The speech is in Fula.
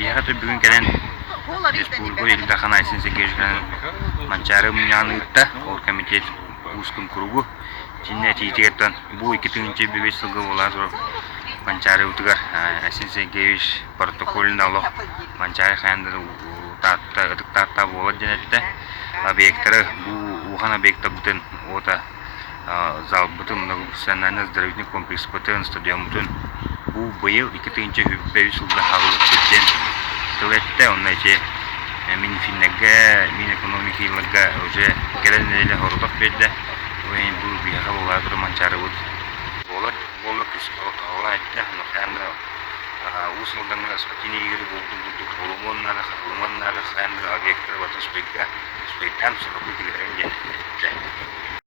Biha to bugün gelen Respublika ilde kanaysin segirgen mançarı münyanıkta or komitet uskun kurugu cinnet itiyetten bu iki tünce bir sılgı olan sonra mançarı utugar asinse geviş protokolünde alo mançarı kandır tatta bola cennette объекттары bu ухан объекта бүтін ота зал бүтін многофункциональный оздоровительный комплекс бүтін стадион бүтін bu быйыл 2005 жылда хабылып кеткен тылетте оннайче мин финнеге мин экономикилыгга уже келенеле хордок берди ойын бу бияга болатыр манчары бут болот болот кыскалык алайда ноханда усулдан спатини игри болду болумоннары ханды объекттер батыспекка спектан сылык килерен